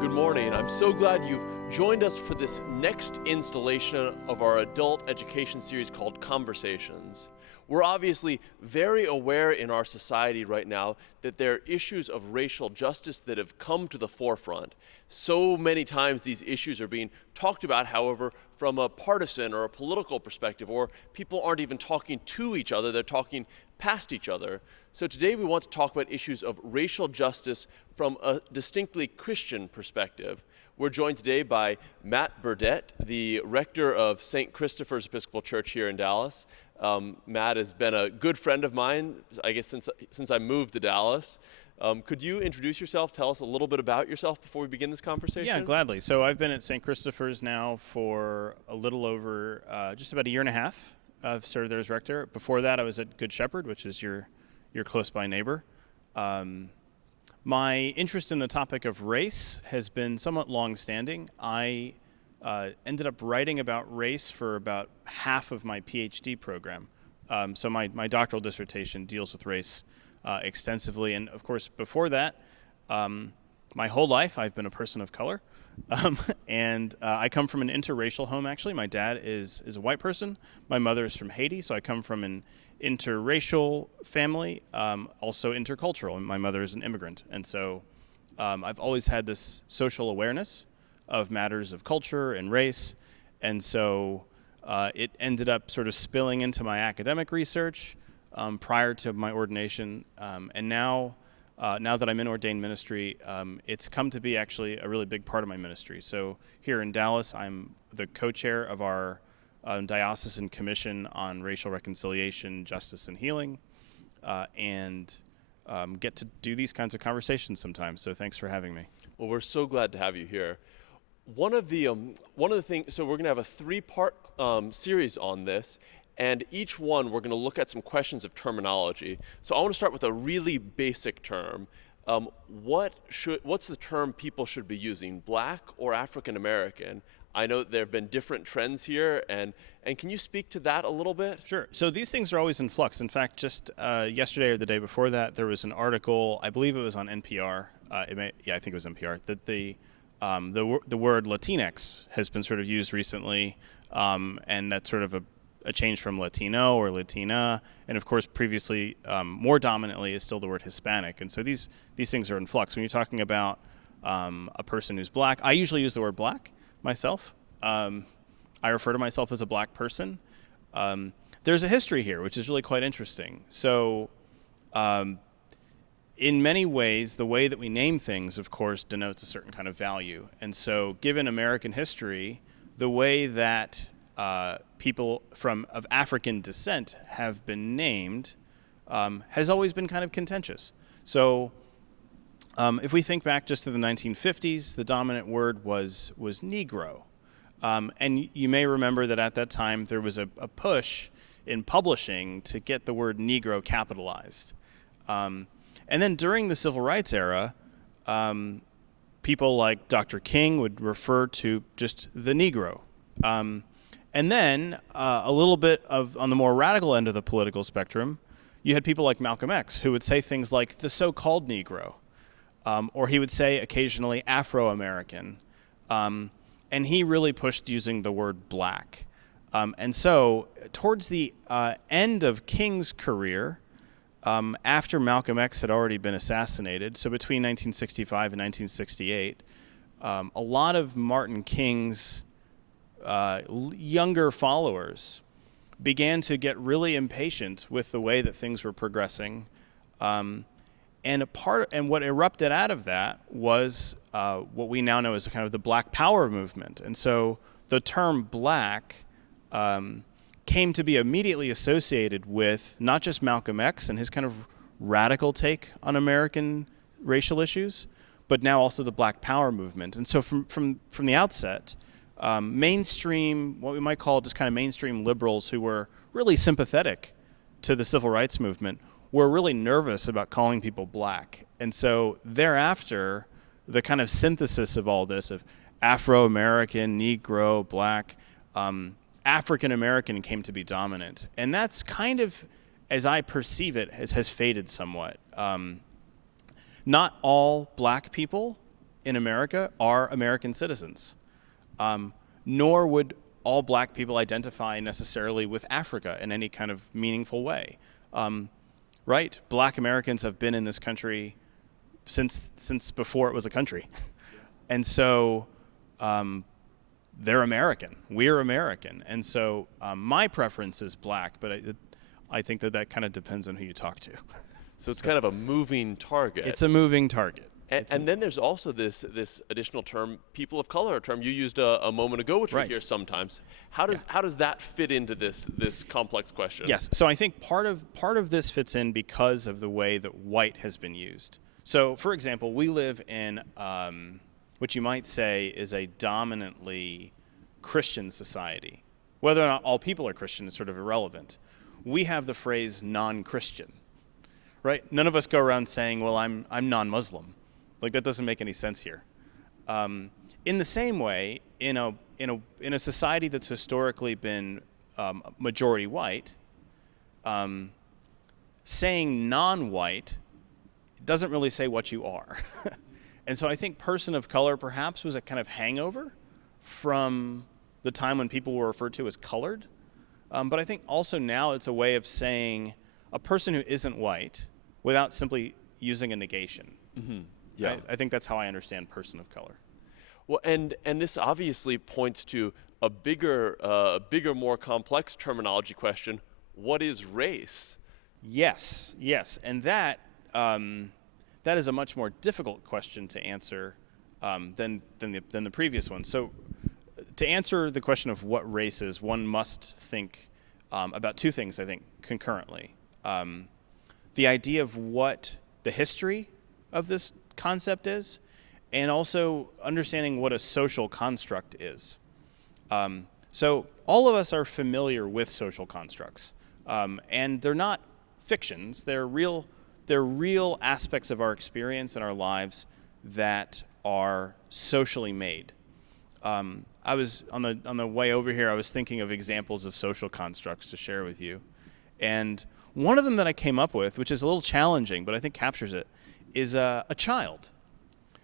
Good morning. I'm so glad you've joined us for this next installation of our adult education series called Conversations. We're obviously very aware in our society right now that there are issues of racial justice that have come to the forefront. So many times these issues are being talked about, however, from a partisan or a political perspective, or people aren't even talking to each other, they're talking past each other. So today we want to talk about issues of racial justice from a distinctly Christian perspective. We're joined today by Matt Burdette, the rector of St. Christopher's Episcopal Church here in Dallas. Matt has been a good friend of mine, I guess, since I moved to Dallas. Could you introduce yourself, tell us a little bit about yourself before we begin this conversation? Yeah, gladly. So I've been at St. Christopher's now for a little over just about a year and a half. I've served there as rector. Before that, I was at Good Shepherd, which is your close-by neighbor. My interest in the topic of race has been somewhat long-standing. I ended up writing about race for about half of my Ph.D. program. So my doctoral dissertation deals with race extensively. And of course, before that, my whole life I've been a person of color. And I come from an interracial home, actually. My dad is a white person. My mother is from Haiti, so I come from an interracial family, also intercultural. And my mother is an immigrant. And so I've always had this social awareness of matters of culture and race. And so it ended up sort of spilling into my academic research prior to my ordination. And now that I'm in ordained ministry, it's come to be actually a really big part of my ministry. So here in Dallas, I'm the co-chair of our diocesan commission on racial reconciliation, justice, and healing, and get to do these kinds of conversations sometimes. So thanks for having me. Well, we're so glad to have you here. One of the things, so we're going to have a three-part series on this. And each one, we're going to look at some questions of terminology. So I want to start with a really basic term. What's the term people should be using, Black or African American? I know there have been different trends here, and can you speak to that a little bit? Sure. So these things are always in flux. In fact, just yesterday or the day before that, there was an article, I believe it was on NPR. I think it was NPR, that the word Latinx has been sort of used recently, and that's sort of a change from Latino or Latina, and of course previously more dominantly is still the word Hispanic. And so these things are in flux. When you're talking about a person who's Black, I usually use the word Black myself. I refer to myself as a Black person. There's a history here, which is really quite interesting. So in many ways, the way that we name things, of course, denotes a certain kind of value. And so given American history, the way that people of African descent have been named has always been kind of contentious. So if we think back just to the 1950s, the dominant word was Negro. And you may remember that at that time there was a push in publishing to get the word Negro capitalized. And then during the Civil Rights era, people like Dr. King would refer to just the Negro. And then a little bit on the more radical end of the political spectrum, you had people like Malcolm X who would say things like the so-called Negro, or he would say occasionally Afro-American. And he really pushed using the word Black. And so towards the end of King's career, after Malcolm X had already been assassinated, so between 1965 and 1968, a lot of Martin King's younger followers began to get really impatient with the way that things were progressing, and what erupted out of that was what we now know as kind of the Black Power movement. And so the term Black came to be immediately associated with not just Malcolm X and his kind of radical take on American racial issues, but now also the Black Power movement. And so from the outset, mainstream, what we might call just kind of mainstream liberals who were really sympathetic to the civil rights movement were really nervous about calling people Black. And so thereafter, the kind of synthesis of all this, of Afro-American, Negro, Black, African-American came to be dominant. And that's kind of, as I perceive it, has faded somewhat. Not all Black people in America are American citizens. Nor would all black people identify necessarily with Africa in any kind of meaningful way. Right? Black Americans have been in this country since before it was a country. And so they're American. We're American. And so my preference is black, but I think that kind of depends on who you talk to. So it's kind of a moving target. It's a moving target. And then there's also this additional term, people of color, a term you used a moment ago, which we hear sometimes. How does that fit into this complex question? Yes. So I think part of this fits in because of the way that white has been used. So, for example, we live in what you might say is a dominantly Christian society. Whether or not all people are Christian is sort of irrelevant. We have the phrase non-Christian, right? None of us go around saying, "Well, I'm non-Muslim." Like, that doesn't make any sense here. In the same way, in a society that's historically been majority white, saying non-white doesn't really say what you are. And so I think person of color perhaps was a kind of hangover from the time when people were referred to as colored. But I think also now it's a way of saying a person who isn't white without simply using a negation. Mm-hmm. Yeah. I think that's how I understand person of color. Well, and this obviously points to a bigger, more complex terminology question. What is race? Yes, and that is a much more difficult question to answer than the previous one. So, to answer the question of what race is, one must think about two things, I think, concurrently. The idea of what the history of this concept is, and also understanding what a social construct is. So all of us are familiar with social constructs, and they're not fictions. They're real aspects of our experience and our lives that are socially made. I was on the way over here, I was thinking of examples of social constructs to share with you, and one of them that I came up with, which is a little challenging, but I think captures it, is a child.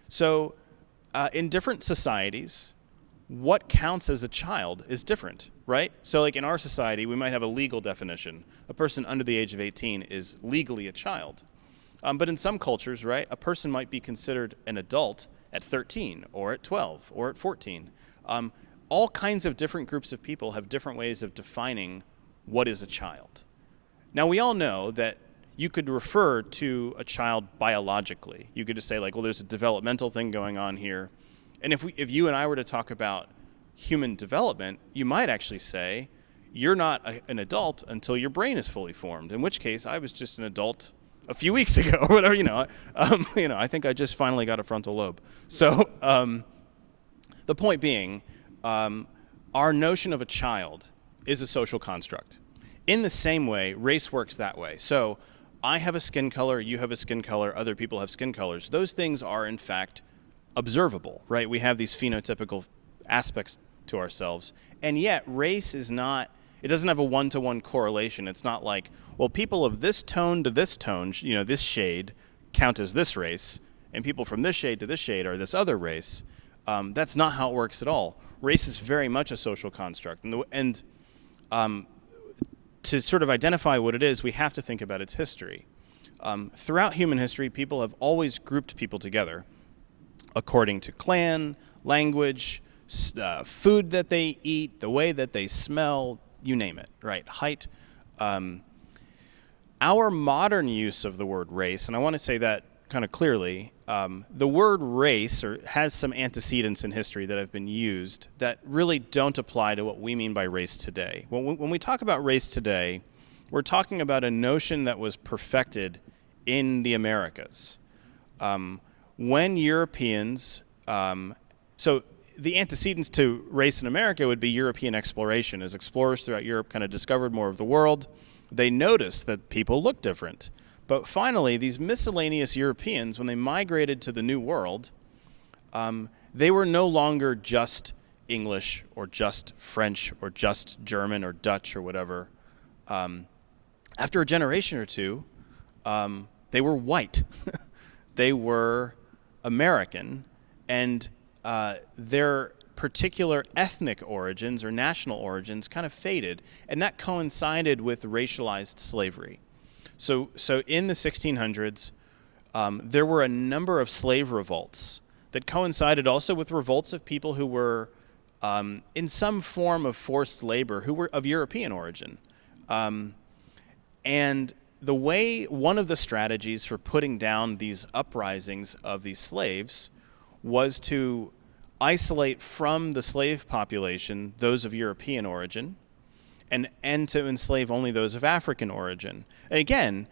So in different societies, what counts as a child is different, right? So like in our society, we might have a legal definition. A person under the age of 18 is legally a child. But in some cultures, right, a person might be considered an adult at 13 or at 12 or at 14. All kinds of different groups of people have different ways of defining what is a child. Now, we all know that you could refer to a child biologically. You could just say, like, well, there's a developmental thing going on here. And if you and I were to talk about human development, you might actually say, you're not an adult until your brain is fully formed, in which case I was just an adult a few weeks ago, or whatever, I think I just finally got a frontal lobe. So the point being, our notion of a child is a social construct. In the same way, race works that way. So I have a skin color, you have a skin color, other people have skin colors. Those things are, in fact, observable, right? We have these phenotypical aspects to ourselves. And yet, race is not, it doesn't have a one-to-one correlation. It's not like, well, people of this tone to this tone, this shade, count as this race, and people from this shade to this shade are this other race. That's not how it works at all. Race is very much a social construct. And to sort of identify what it is, we have to think about its history. Throughout human history, people have always grouped people together according to clan, language, food that they eat, the way that they smell, you name it, right? Height. Our modern use of the word race, and I want to say that kind of clearly, the word race has some antecedents in history that have been used that really don't apply to what we mean by race today. When we talk about race today, we're talking about a notion that was perfected in the Americas. When Europeans, so the antecedents to race in America would be European exploration. As explorers throughout Europe kind of discovered more of the world, they noticed that people looked different. But finally, these miscellaneous Europeans, when they migrated to the New World, they were no longer just English or just French or just German or Dutch or whatever. After a generation or two, they were white. They were American, and their particular ethnic origins or national origins kind of faded, and that coincided with racialized slavery. So in the 1600s, there were a number of slave revolts that coincided also with revolts of people who were in some form of forced labor, who were of European origin. And one of the strategies for putting down these uprisings of these slaves was to isolate from the slave population those of European origin and to enslave only those of African origin. And again,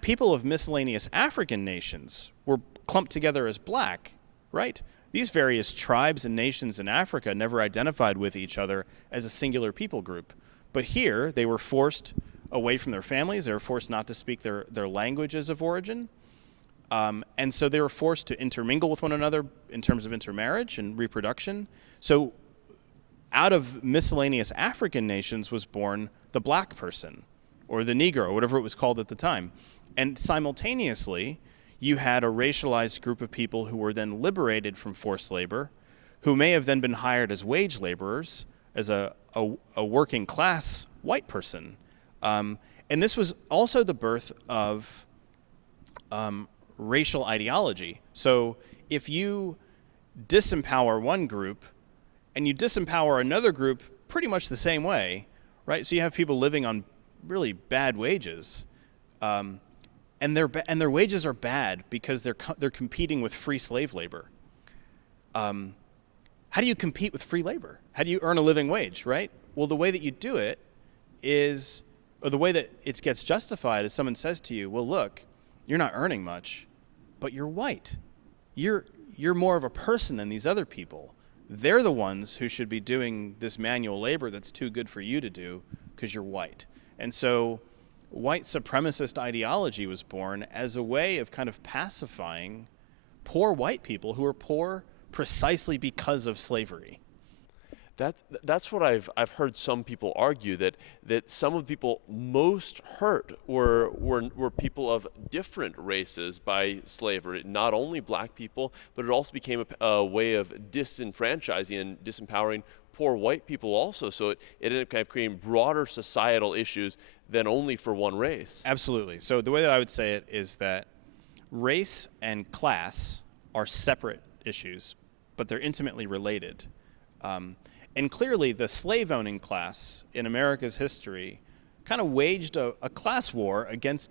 people of miscellaneous African nations were clumped together as black, right? These various tribes and nations in Africa never identified with each other as a singular people group. But here, they were forced away from their families. They were forced not to speak their languages of origin. And so they were forced to intermingle with one another in terms of intermarriage and reproduction. So out of miscellaneous African nations was born the black person, or the Negro, or whatever it was called at the time. And simultaneously, you had a racialized group of people who were then liberated from forced labor, who may have then been hired as wage laborers, as a working class white person. And this was also the birth of racial ideology. So if you disempower one group and you disempower another group pretty much the same way, right? So you have people living on really bad wages, and their wages are bad because they're competing with free slave labor. How do you compete with free labor? How do you earn a living wage, right? Well, the way that you do it is, or the way that it gets justified is someone says to you, well, look, you're not earning much, but you're white. You're more of a person than these other people. They're the ones who should be doing this manual labor that's too good for you to do because you're white. And so white supremacist ideology was born as a way of kind of pacifying poor white people who are poor precisely because of slavery. That's what I've heard some people argue, that some of the people most hurt were people of different races by slavery, not only black people, but it also became a way of disenfranchising and disempowering poor white people also. So it ended up kind of creating broader societal issues than only for one race. Absolutely. So the way that I would say it is that race and class are separate issues, but they're intimately related. And clearly, the slave-owning class in America's history kind of waged a class war against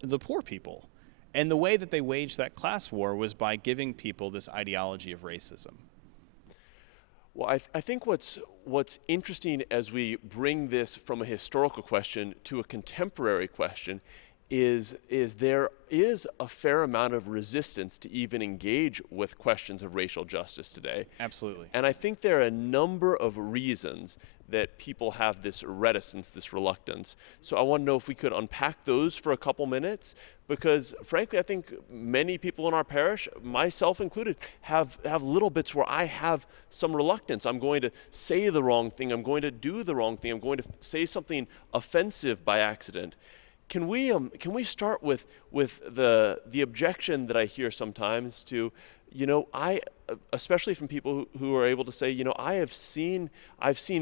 the poor people. And the way that they waged that class war was by giving people this ideology of racism. Well, I think what's interesting as we bring this from a historical question to a contemporary question is there is a fair amount of resistance to even engage with questions of racial justice today. Absolutely. And I think there are a number of reasons that people have this reticence, this reluctance. So I want to know if we could unpack those for a couple minutes, because frankly, I think many people in our parish, myself included, have little bits where I have some reluctance. I'm going to say the wrong thing. I'm going to do the wrong thing. I'm going to say something offensive by accident. Can we start with the objection that I hear sometimes to, I, especially from people who are able to say, I've seen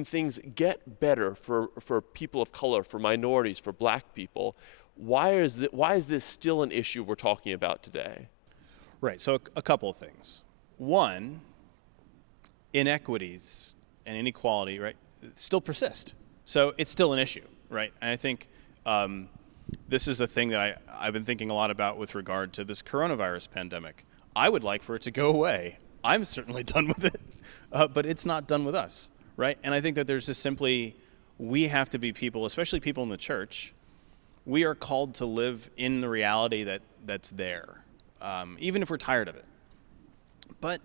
things get better for people of color, for minorities, for black people. Why is this still an issue we're talking about today? Right. So a couple of things. One, inequities and inequality, right, still persist. So it's still an issue, right? And I think this is a thing that I've been thinking a lot about with regard to this coronavirus pandemic. I would like for it to go away. I'm certainly done with it, but it's not done with us, right? And I think that there's just simply, we have to be people, especially people in the church, we are called to live in the reality that's there, even if we're tired of it. But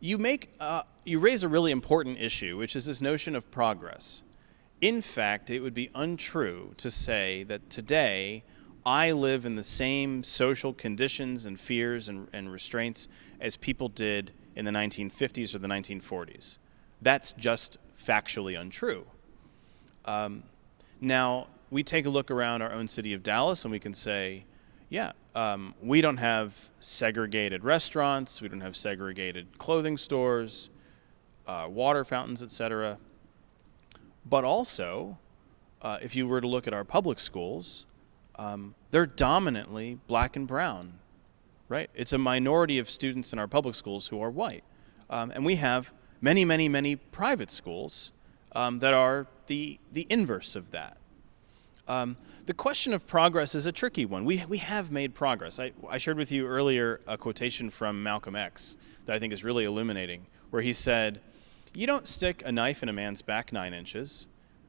you raise a really important issue, which is this notion of progress. In fact, it would be untrue to say that today I live in the same social conditions and fears and restraints as people did in the 1950s or the 1940s. That's just factually untrue. Now, we take a look around our own city of Dallas and we can say, Yeah, we don't have segregated restaurants, we don't have segregated clothing stores, water fountains, etc. But also, if you were to look at our public schools, they're dominantly black and brown, right? It's a minority of students in our public schools who are white. And we have many, many, many private schools that are the inverse of that. The question of progress is a tricky one. We have made progress. I shared with you earlier a quotation from Malcolm X that I think is really illuminating, where he said, "You don't stick a knife in a man's back 9 inches,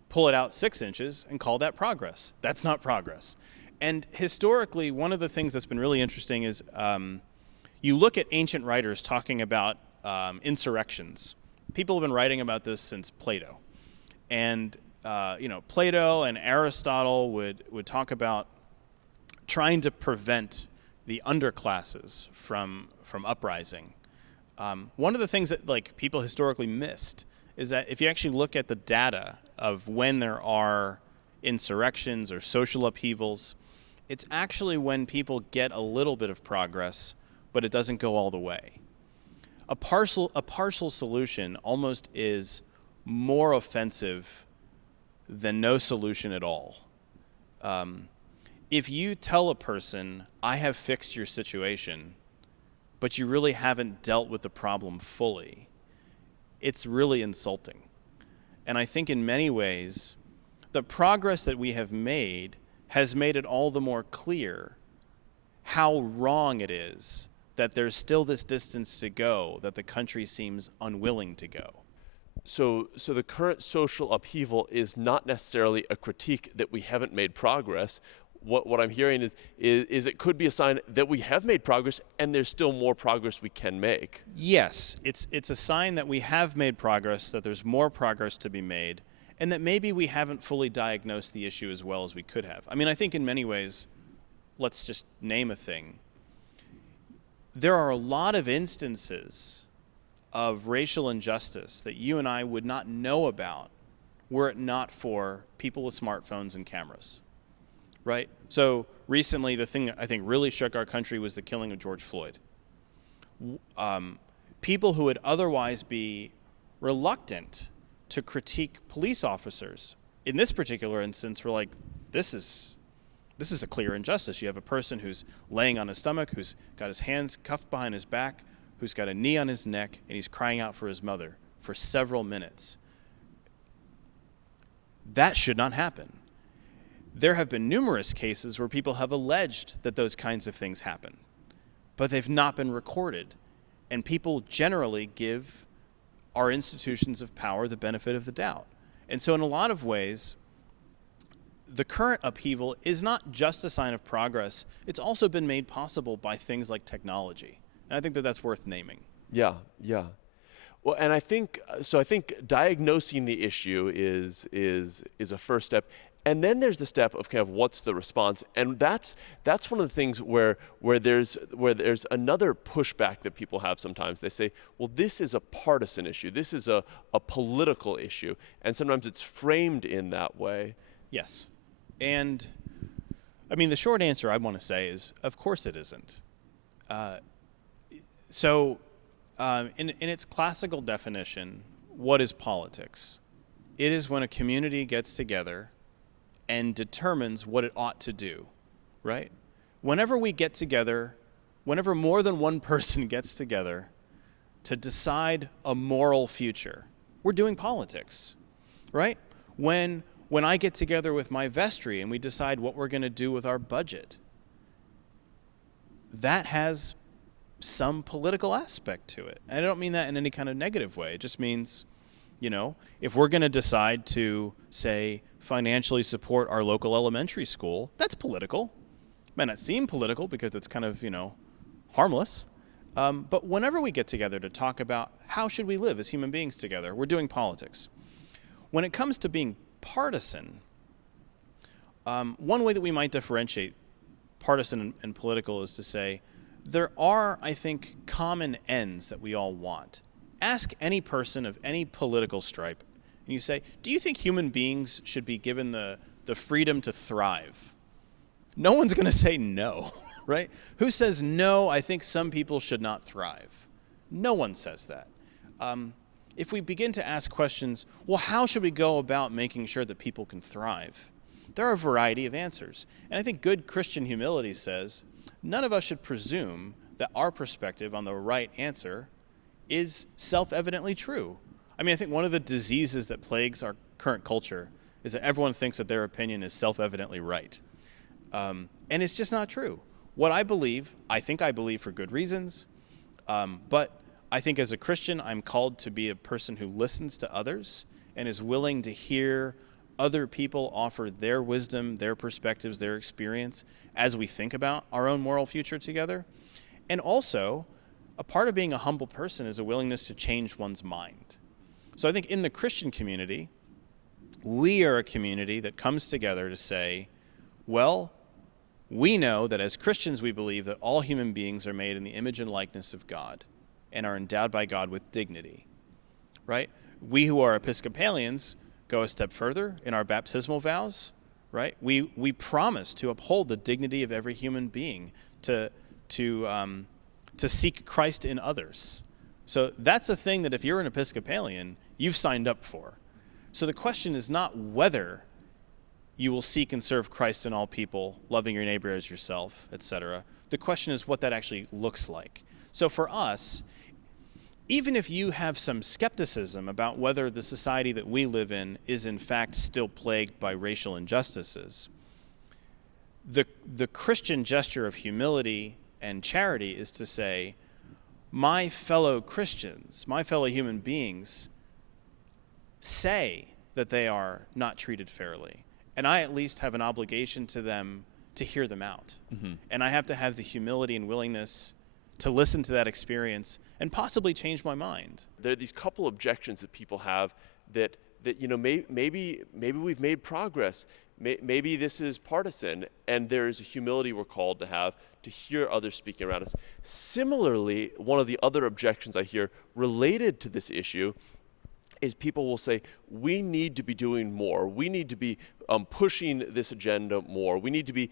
pull it out 6 inches, and call that progress. That's not progress." And historically, one of the things that's been really interesting is you look at ancient writers talking about insurrections. People have been writing about this since Plato. And Plato and Aristotle would talk about trying to prevent the underclasses from uprising. One of the things that people historically missed is that if you actually look at the data of when there are insurrections or social upheavals, it's actually when people get a little bit of progress, but it doesn't go all the way. A partial solution almost is more offensive than no solution at all. If you tell a person, "I have fixed your situation," but you really haven't dealt with the problem fully, it's really insulting. And I think in many ways, the progress that we have made has made it all the more clear how wrong it is that there's still this distance to go that the country seems unwilling to go. So the current social upheaval is not necessarily a critique that we haven't made progress. What I'm hearing is it could be a sign that we have made progress and there's still more progress we can make. Yes, it's a sign that we have made progress, that there's more progress to be made, and that maybe we haven't fully diagnosed the issue as well as we could have. I mean, I think in many ways, let's just name a thing. There are a lot of instances of racial injustice that you and I would not know about were it not for people with smartphones and cameras, right? So recently, the thing that I think really shook our country was the killing of George Floyd. People who would otherwise be reluctant to critique police officers, in this particular instance, were like, this is a clear injustice. You have a person who's laying on his stomach, who's got his hands cuffed behind his back, who's got a knee on his neck, and he's crying out for his mother for several minutes. That should not happen. There have been numerous cases where people have alleged that those kinds of things happen, but they've not been recorded. And people generally give our institutions of power the benefit of the doubt. And so in a lot of ways, the current upheaval is not just a sign of progress. It's also been made possible by things like technology. And I think that that's worth naming. Yeah. Well, and I think diagnosing the issue is a first step. And then there's the step of kind of what's the response, and that's one of the things where there's another pushback that people have sometimes. They say, well, this is a partisan issue, this is a political issue, and sometimes it's framed in that way. Yes, and I mean the short answer I want to say is, of course it isn't. In its classical definition, what is politics? It is when a community gets together and determines what it ought to do, right? Whenever we get together, whenever more than one person gets together to decide a moral future, we're doing politics, right? When I get together with my vestry and we decide what we're going to do with our budget, that has some political aspect to it. And I don't mean that in any kind of negative way. It just means, if we're going to decide to, say, financially support our local elementary school, that's political. It might not seem political because it's kind of, harmless. But whenever we get together to talk about how should we live as human beings together, we're doing politics. When it comes to being partisan, one way that we might differentiate partisan and political is to say there are, I think, common ends that we all want. Ask any person of any political stripe, and you say, do you think human beings should be given the freedom to thrive? No one's going to say no. right? Who says, no, I think some people should not thrive? No one says that. If we begin to ask questions, well, how should we go about making sure that people can thrive? There are a variety of answers. And I think good Christian humility says, none of us should presume that our perspective on the right answer is self-evidently true. I mean, I think one of the diseases that plagues our current culture is that everyone thinks that their opinion is self-evidently right. And it's just not true. What I believe, I think I believe for good reasons, but I think as a Christian, I'm called to be a person who listens to others and is willing to hear other people offer their wisdom, their perspectives, their experience as we think about our own moral future together. And also, a part of being a humble person is a willingness to change one's mind. So I think in the Christian community, we are a community that comes together to say, well, we know that as Christians we believe that all human beings are made in the image and likeness of God and are endowed by God with dignity, right? We who are Episcopalians go a step further in our baptismal vows, right? We promise to uphold the dignity of every human being, to seek Christ in others. So that's a thing that if you're an Episcopalian, you've signed up for. So the question is not whether you will seek and serve Christ in all people, loving your neighbor as yourself, etc. The question is what that actually looks like. So for us, even if you have some skepticism about whether the society that we live in is in fact still plagued by racial injustices, the Christian gesture of humility and charity is to say, my fellow Christians, my fellow human beings, say that they are not treated fairly. And I at least have an obligation to them to hear them out. Mm-hmm. And I have to have the humility and willingness to listen to that experience and possibly change my mind. There are these couple objections that people have that you know, maybe we've made progress. Maybe this is partisan, and there's a humility we're called to have to hear others speaking around us. Similarly, one of the other objections I hear related to this issue is people will say, we need to be doing more. We need to be pushing this agenda more. We need to be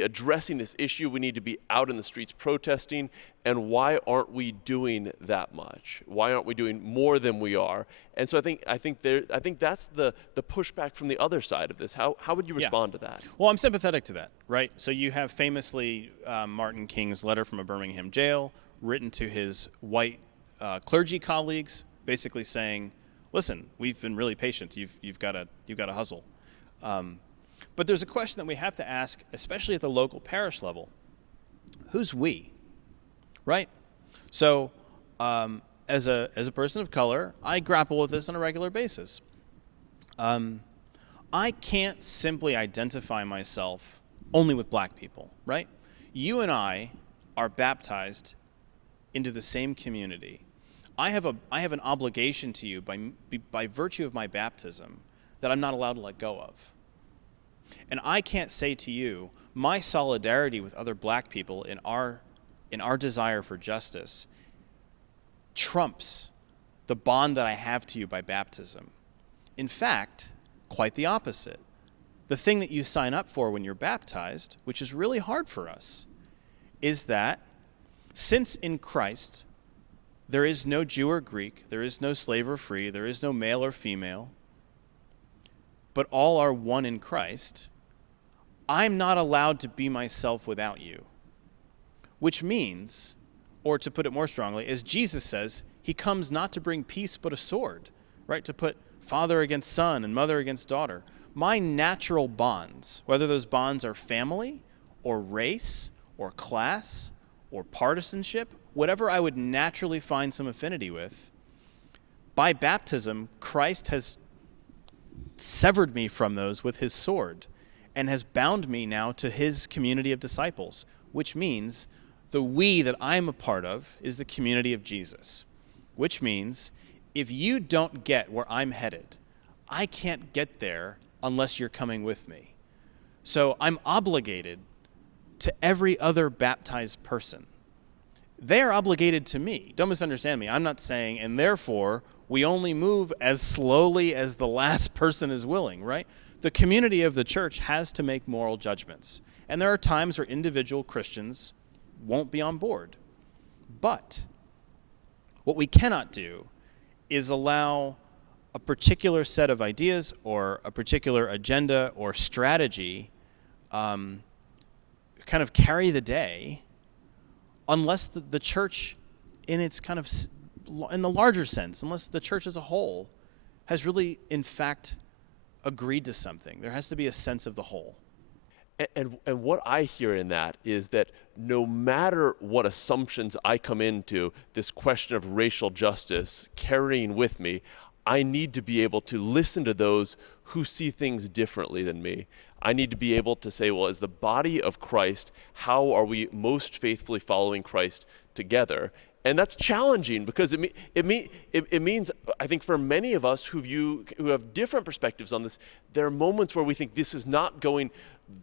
addressing this issue. We need to be out in the streets protesting. And why aren't we doing that much? Why aren't we doing more than we are? And so I think that's the pushback from the other side of this. How would you respond to that? Well, I'm sympathetic to that, right? So you have famously Martin King's letter from a Birmingham jail written to his white clergy colleagues, basically saying, listen, we've been really patient. You've got to hustle. But there's a question that we have to ask, especially at the local parish level. Who's we? Right? So as a person of color, I grapple with this on a regular basis. I can't simply identify myself only with black people, right? You and I are baptized into the same community. I have an obligation to you by virtue of my baptism that I'm not allowed to let go of. And I can't say to you, my solidarity with other black people in our desire for justice trumps the bond that I have to you by baptism. In fact, quite the opposite. The thing that you sign up for when you're baptized, which is really hard for us, is that since in Christ there is no Jew or Greek, there is no slave or free, there is no male or female, but all are one in Christ, I'm not allowed to be myself without you. Which means, or to put it more strongly, as Jesus says, he comes not to bring peace but a sword, right? To put father against son and mother against daughter. My natural bonds, whether those bonds are family or race or class or partisanship, whatever I would naturally find some affinity with, by baptism, Christ has severed me from those with his sword and has bound me now to his community of disciples, which means the we that I'm a part of is the community of Jesus, which means if you don't get where I'm headed, I can't get there unless you're coming with me. So I'm obligated to every other baptized person. They are obligated to me. Don't misunderstand me. I'm not saying, and therefore, we only move as slowly as the last person is willing, right? The community of the church has to make moral judgments. And there are times where individual Christians won't be on board. But what we cannot do is allow a particular set of ideas or a particular agenda or strategy kind of carry the day unless the church in its kind of, in the larger sense, unless the church as a whole has really, in fact, agreed to something. There has to be a sense of the whole. And what I hear in that is that no matter what assumptions I come into this question of racial justice carrying with me, I need to be able to listen to those who see things differently than me. I need to be able to say, well, as the body of Christ, how are we most faithfully following Christ together? And that's challenging because it means, I think, for many of us who have different perspectives on this, there are moments where we think this is not going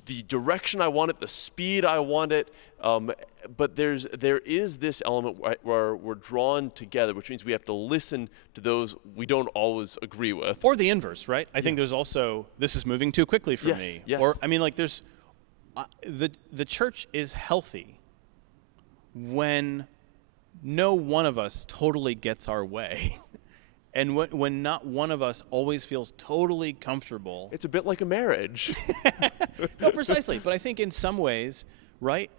the direction I want it, the speed I want it, but there is this element where we're drawn together, which means we have to listen to those we don't always agree with. Or the inverse, right? I think there's also, this is moving too quickly for me. Yes. Or, I mean, like there's, the church is healthy when no one of us totally gets our way. And when not one of us always feels totally comfortable. It's a bit like a marriage. No, precisely. But I think in some ways, right,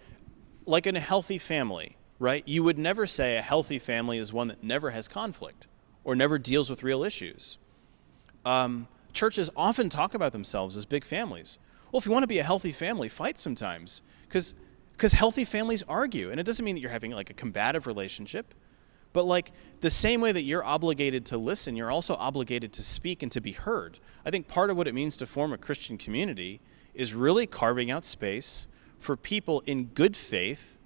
like in a healthy family, right, you would never say a healthy family is one that never has conflict or never deals with real issues. Churches often talk about themselves as big families. Well, if you want to be a healthy family, fight sometimes. Because healthy families argue. And it doesn't mean that you're having like a combative relationship. But like the same way that you're obligated to listen, you're also obligated to speak and to be heard. I think part of what it means to form a Christian community is really carving out space for people in good faith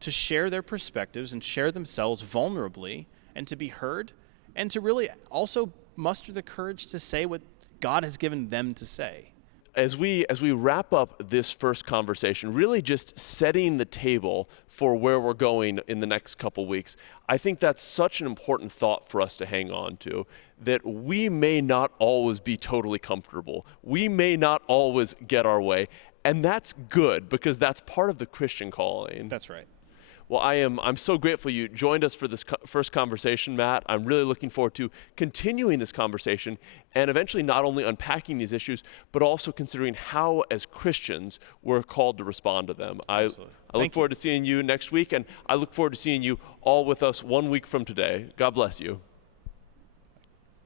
to share their perspectives and share themselves vulnerably and to be heard and to really also muster the courage to say what God has given them to say. As we wrap up this first conversation, really just setting the table for where we're going in the next couple weeks, I think that's such an important thought for us to hang on to, that we may not always be totally comfortable. We may not always get our way, and that's good because that's part of the Christian calling. That's right. Well, I'm so grateful you joined us for this first conversation, Matt. I'm really looking forward to continuing this conversation and eventually not only unpacking these issues, but also considering how, as Christians, we're called to respond to them. I look forward to seeing you next week, and I look forward to seeing you all with us 1 week from today. God bless you.